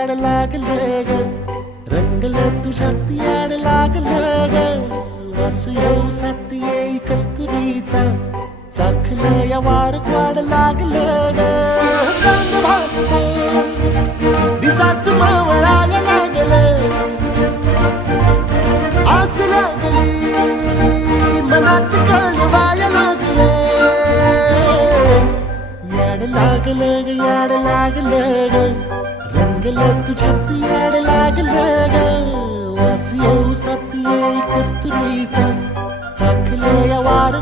याड लागलं ग, रंगलं तुझ्यात याड लागलं ग. वास येऊ साथ येई कस्तुरीचा, चाखलं या वार वाड लागलं ग. चांद भासतो दिसाच मावळायला लागलं, आस लागली मनात कळवायला लागलं. याड लागलं ग, याड लागलं ग, रंगलं तुझ्यात याड लागलं ग. वास येऊ साथ येई कस्तुरीचा, चाखलं या वार